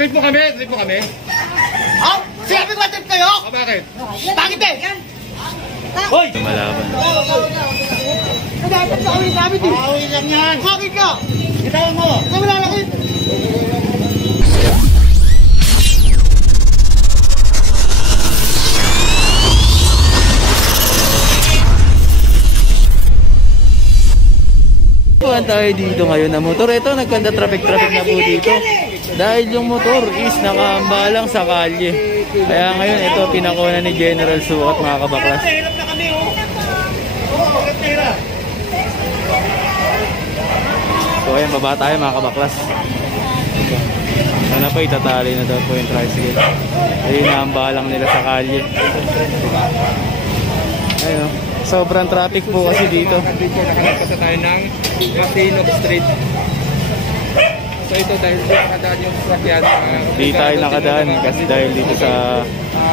Trip mo kami, trip mo kami. Oh, sinabi ko trip kayo? O, bakit? Bakit eh? Hoy! Malaban. Nagkakit sa kami sabi din. Awin lang yan. Bakit ka? Itawan mo. Ay, wala lang eh. Buwan tayo dito ngayon na motor. Ito, nagkanda traffic na po dito. Dahil yung motor is nakaambalang sa kalye. Kaya ngayon, ito, pinakuna ni General Sukat, mga kabaklas. Hirap na kami, oh. Oo, hirap. So, ayan, baba tayo, mga kabaklas. Sana po, itatali na daw po yung tricycle. Ayun, naambalang nila sa kalye. Ayun, sobrang traffic po kasi dito. Nakalagpas tayo ng Masinok Street. So ito dahil dito nakadaan yung sasakyan. Di tayo nakadaan kasi dahil dito sa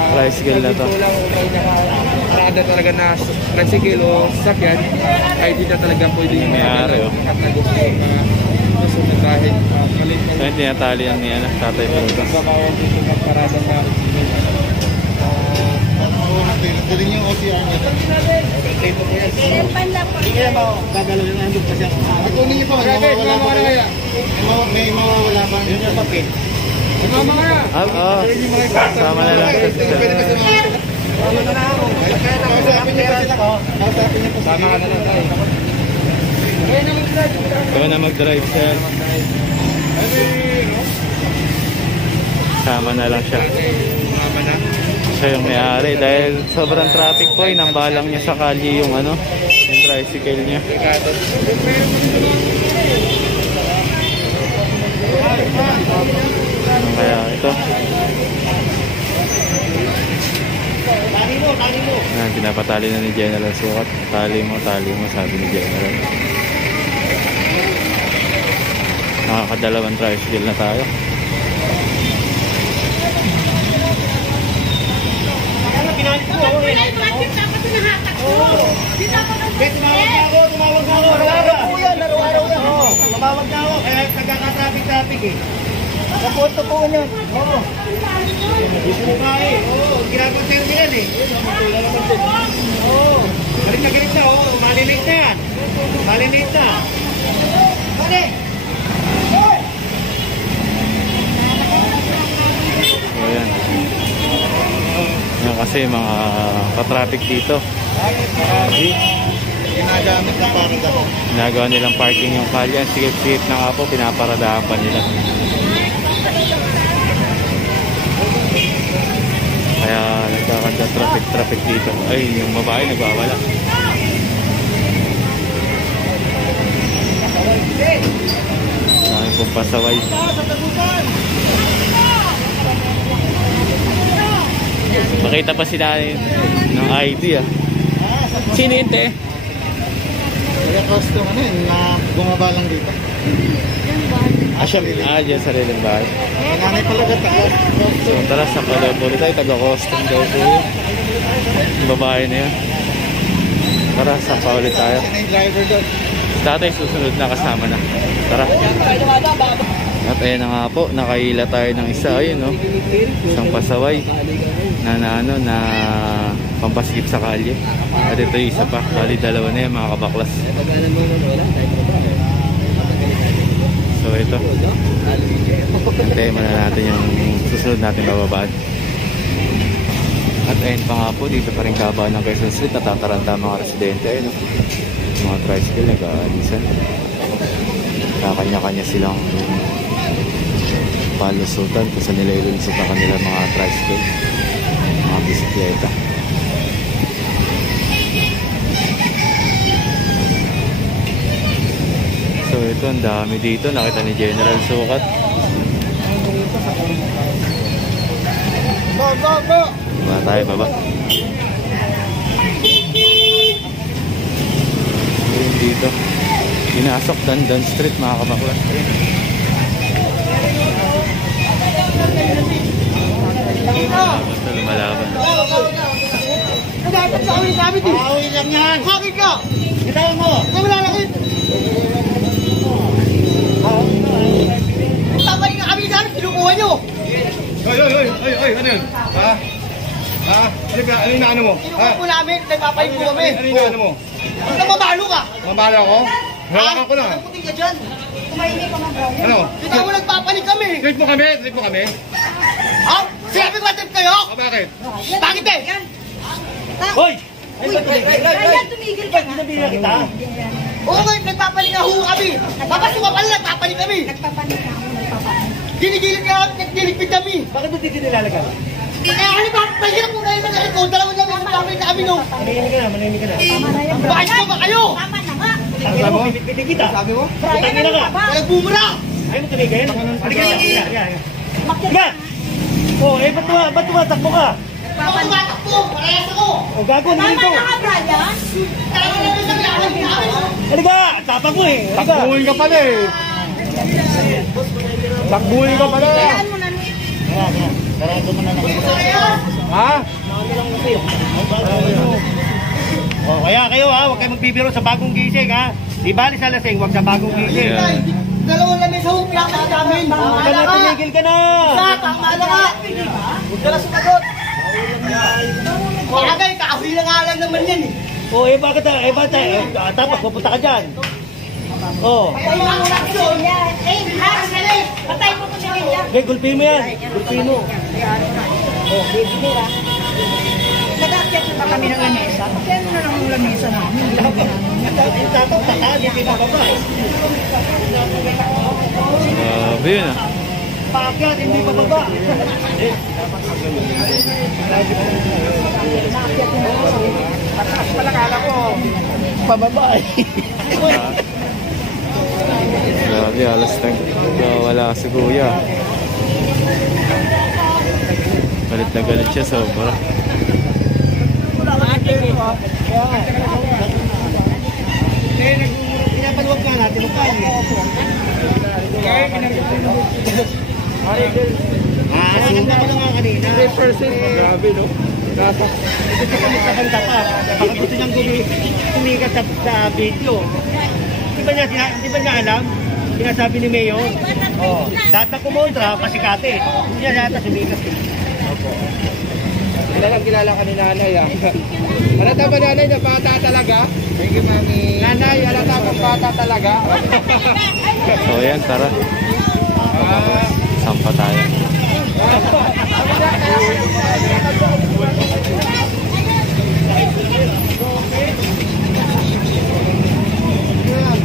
tricycle na to. Dito lang may nakada talaga na tricycle o sasakyan ay di na talaga pwede yung mayari, oh. Nakatagos yung nasunod dahil malit na. So yun, tinatali yan ni Tatay Prutas. Babawan dito ng parada sa galing yung OCR nito. Dito po yan. Kaya ba, gagalawin na handog pa siya. Patunin niyo po, mawawala pa kaya. May mawawala pa. Yun yung papel. Sama kaya. Oo, sama na lang. Sama na ako. Kausapin niyo pa sila ko. Kausapin niyo po. Sama ka na lang tayo. Ikaw na mag-drive siya. Sama na lang siya. Sama na. Siya yung may-ari dahil sobrang traffic po, inambalang niya sa kalye yung ano, yung tricycle niya. Kaya ito. Ayan, pinapatali na ni General Sukat. Tali mo, sabi ni General. Nakakadalawang tricycle na tayo. Tumawag na ako. Laro-araw yan. Tumawag na ako. Kaya nagkaka-traffic eh. Napunto po niya. Oo. Gusto mo ka eh. Oo. Ginagawa tayo yan eh. Oo. Galit na. Oo. Malinate na yan. Malinate na. Pwede. So yan. Yan kasi mga ka-traffic dito. Ginagamit na parang ako. Ginagawa nilang parking yung kalye. Sigit-sigit na nga po, pinaparadahan pa nila. Kaya nagkakanda traffic dito. Ay, yung babae nagbawala. Saan pong pasaway. Makita pa sila ng ID ah. Sino yun, te? Kaya custom ano yun, na bumaba lang dito. Siya, dyan sa riling bahay. Nanay talaga tayo. So tara, sa Palaburi tayo, taga-custom daw po yun. Yung babae na yun. Tara, sapa ulit tayo. Sino yung driver doon? Tatay susunod na kasama na. Tara. At ayun na nga po, nakaila tayo ng isa. Ayun no, isang pasaway na pampaskip sa kalye. At ito yung isa pa, bali dalawa na yan mga kabaklas. So ito, antayin muna natin yung susunod natin bababaan. At ayun pa nga po, dito pa rin kabaan ng Quezon Street, natataranta mga residente. Ayun, mga tricycle nag-aalisan. Kanya-kanya silang palusutan kung saan nila ilulusot ang kanilang mga tricycle, mga bisikleta. So ito, ang dami dito. Nakita ni General Sukat. Baba tayo, baba. Ayun dito. Pinasok Dandan Street mga kabaklas. Basta lumalaban. Nagkakit sa kami sabi din. Awin lang yan. Bakit ka? Itawan mo. Ay, wala lang eh. Babalik nga kami namin, kinukuha nyo. Oy, ano yun? Ha? Ha? Ano yung inaano mo? Kinukuha po namin, nagpapalit po kami. Ano yung inaano mo? Basta mabalo ka. Mabala ako? Hawakan ko na. Ang puti ka dyan. Ano? Kita mo nagpapalit kami. Trip mo kami? Trip mo kami? Ha? Sinabi ko trip kayo? Bakit? Bakit eh? Hoy! Kaya tumigil ka nga. Nabila kita. Oo ngayon, nagpapalit na ho kami. Papasok ka pala, nagpapalit kami. Nagpapanik na ako, nagpapanik. Ginigilid ka kami, nagdiligpid kami. Bakit mo dito nilalagay? Kaya ano ba, mahirap po kayo mag-record. Dalawa lang yung nagpapalit na kami no. Manahimik ka na. Tama na yan. Bakit mo ba kayo? Tama na nga. Sabi mo, pipili kita. Sabi mo? Brian, ano ka ba? Nagbumura. Ayaw mo tumigil? Halika na. Bakit Sige! Oh, ba't tumatakbo ka? Ako tumatakbo, parehas ako. O gago, Tama nandito. na nga, Brian. Talaga naman naglalagay na kami no. Halika! Tapang mo eh. Halika. Takbuhin ka pala eh. Takbuhin ka pala. Kayaan mo na. Ha? Oh, kaya kayo ha, huwag kayo magbibiro sa bagong gising ha. Di bali sa lasing, huwag sa bagong gising. Yeah. Ay, dalawang lamig sa hukla ka namin. Huwag ka na, tumigil ka na. Tama na ka. Huwag ka na sumagot. Bagay, kahoy na nga lang naman yan eh. Oh, bakit tapos pupunta ka dyan. Oh, Patay mo muna si Celia. Eh, ha? Sali. Patay mo si Celia. okay, gulpi mo yan. Gulpi mo. Oh, baby mo ha. Nag-akyat na kami ng lamesa. Kaya mo na lang yung lamesa namin. Tatang tata, di pinababa. Grabe yun ah. Paakyat, hindi bababa. Pataas pala kala ko. Bababa eh. Grabe, alas wala si kuya. Galit na galit siya sobra. Pinapaluwag nga natin ang kali. Sinta ko na nga kanina. 3%. Grabe no? Gusto ko magkakanta pa. Baka gusto niyang sumikat sa video. Di ba niya alam? Sinasabi ni Mayor. Oh, lahat na kumontra, pasikate. Hindi niya lahat na sumikat. Opo. Kilala ka ni nanay ah. Halata ba nanay na bata talaga? Thank you, mami. Nanay, halata bang bata talaga? So yan, tara. Sampa tayo.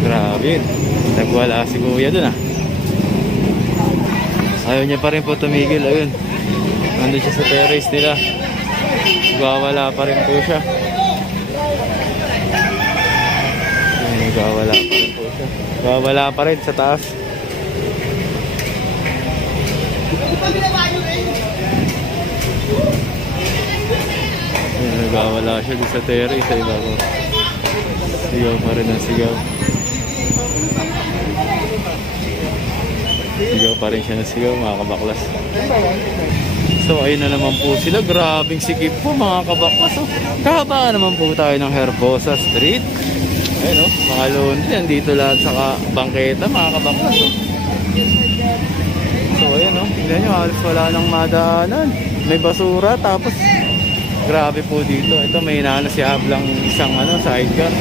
Grabe yun. Nagwala si kuya dun ah. Ayaw niya pa rin po tumigil. Ayun. Nandun siya sa terrace nila. Nagwawala pa rin po siya. Nagwawala pa rin po siya. Nagwawala pa rin sa taas. Ayun, nagwawala siya dun sa terrace. Sa iba ko. Sigaw pa rin ang sigaw. Sigaw pa rin siya ng sigaw, mga kabaklas. So ayun na naman po sila. Grabing sikip po, mga kabaklas. Oh. Kahaba naman po tayo ng Herbosa Street. Ayun o, mga londi. Nandito lahat sa bangketa, mga kabaklas. Oh. So ayun o, tignan nyo, halos wala nang madaanan. May basura, tapos grabe po dito. Ito may inaano si Ablang isang sidecar.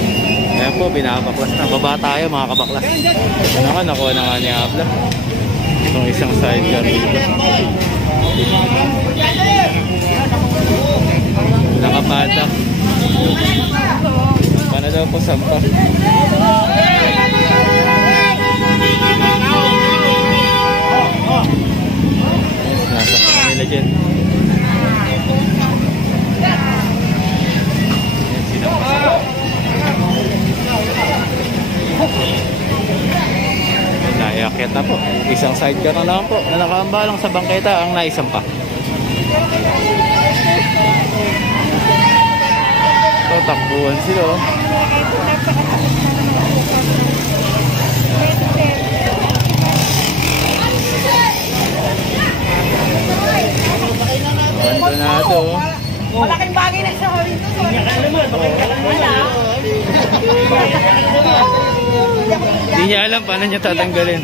Ayan po, binabaklas na. Baba tayo, mga kabaklas. Ito naman, nakuha na nga ni Ablang itong isang sidecar dito. Nakapatak. Paano daw po sampa? Nasa kanila dyan. Naiakyat na po. Isang sidecar na lang po na nakaambalang sa bangketa ang naisampa. So, takbuhan sila oh. Abandonado oh. Malaking bagay na sa hawin ko. Hindi niya alam paano niya tatanggalin.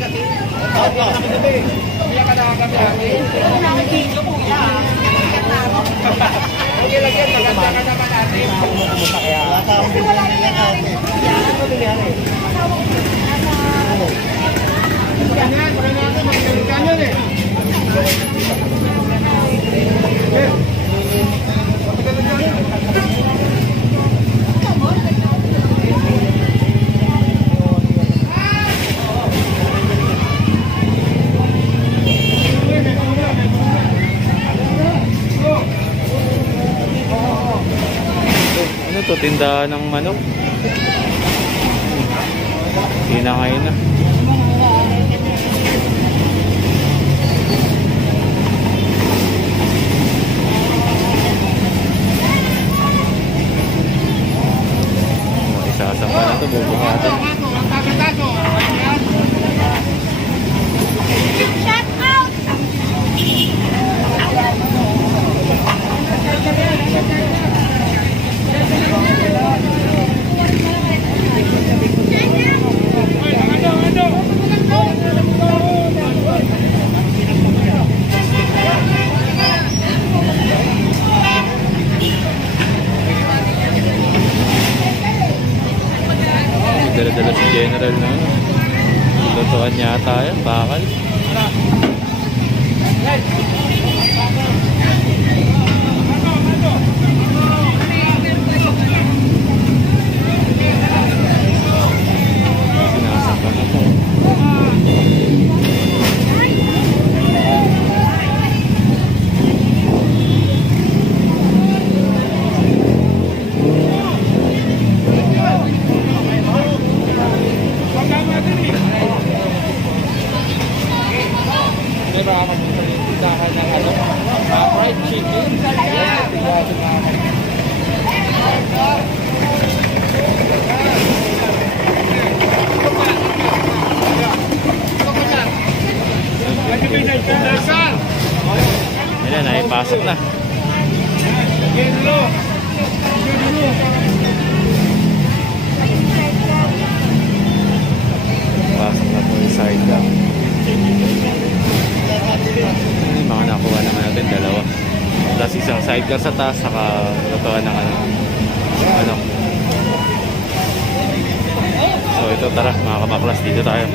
tindahan ng manok. Hinangay na. Isasamba na ito, bubuhatan. Shout out! Dala-dala si General na ano. Lutuan yata yan, bakal. Sinasaktan na po. Fried chicken. Ayan na, ipasok na. Pasok na po yung side down. Yung mga nakuha naman natin, dalawa. Plus isang sidecar sa taas, saka lutuan ng ano. So ito, tara mga kabaklas, dito tayo.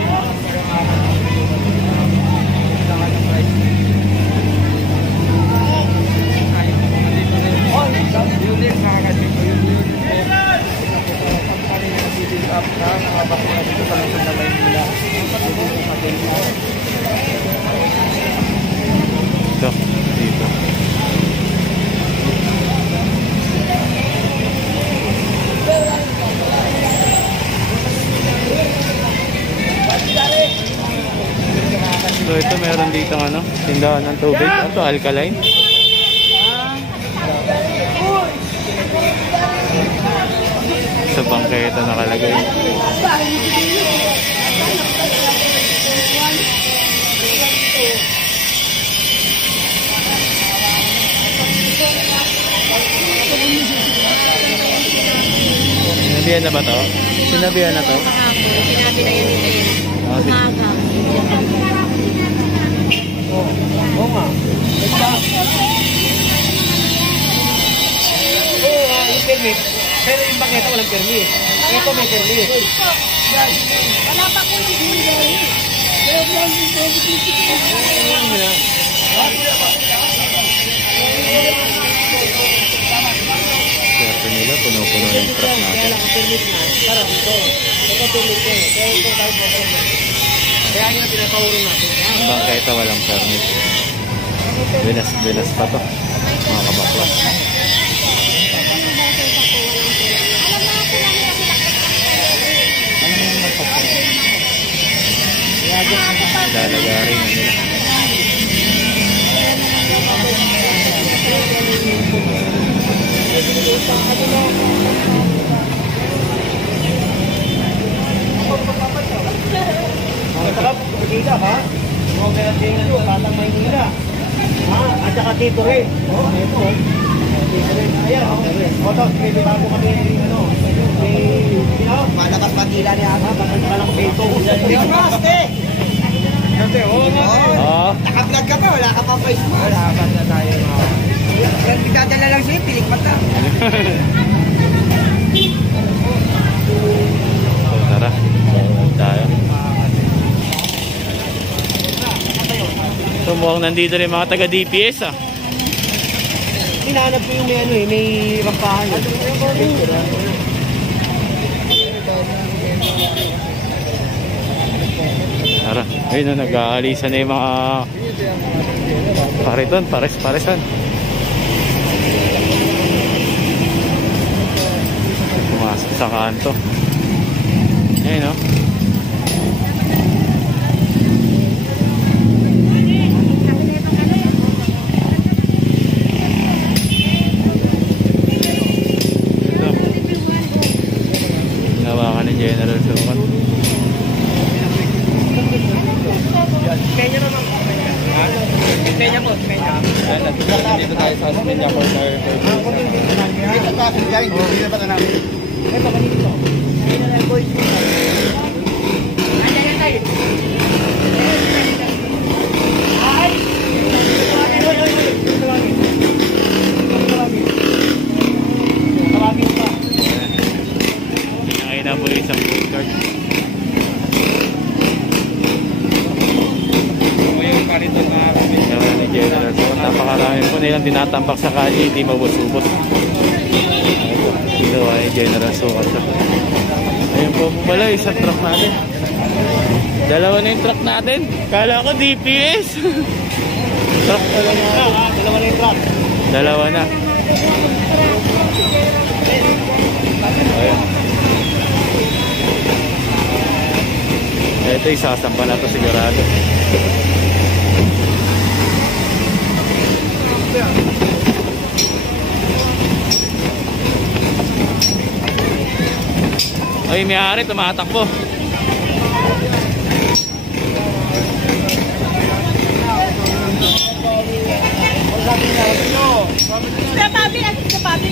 Ito, dito. So ito meron dito ano, tindahan ng tubig. Ito alkaline. Sa bangketa nakalagay. Sinabihan na ba to? Sinabihan na to? Sinabi na yun nila yun. Umaga. Oo nga. Yung permit. Pero yung bangketa walang permit. Ito may permit. Wala pa po yung hindi. Swerte nila, puno-puno yung truck natin. Parang ito. Ito permit ko. Kaya ito tayo po. Kaya yun ang pinapawuro natin. Ang bangketa walang permit. Bilas pa to. Mga kabaklas. Lalagarin na nila. Ang sarap, Maynila ha? Mga ganyan nyo, Batang Maynila. At saka dito rin. Ito. Dito rin. Ayan, tapos may bago kami, may, Malakas Manila niya. parang ito. Dito mas, eh! Kasi, oo nga. Oo. Naka-vlog ka pa, wala ka pa face mask. Wala ba na tayo mga... Yan, idadala lang siya, pilik mata. So tara, tayo. So mukhang nandito rin mga taga DPS ah. Hinahanap ko yung may rampahan. Tara, ayun na, nag-aalisan na yung mga pariton, pares-paresan. sa kanto. Ayun, no? Ito. Ginawa ka ni General Sukat. Kenya naman. Kenya po. Dito tayo sa Osmeña Corner. Dito sa Osmeña, hindi na ba na namin? Ito, kanito. Kenya na boys. Ayan na tayo. Ay! Tawagin pa. Nakita po yung isang food cart. Ginawa ni General Sukat. Napakarami po nilang tinatambak sa kalye, hindi mabusubos. Ginawa ni General Sukat. Ayun po pala, isang truck natin. Dalawa na yung truck natin. Kala ko DPS. Truck pala na. Dalawa na yung truck. Dalawa na. Ayun. Ito isasampa na ito sigurado. Ay, may-ari tumatakbo. Sa papi, sa papi.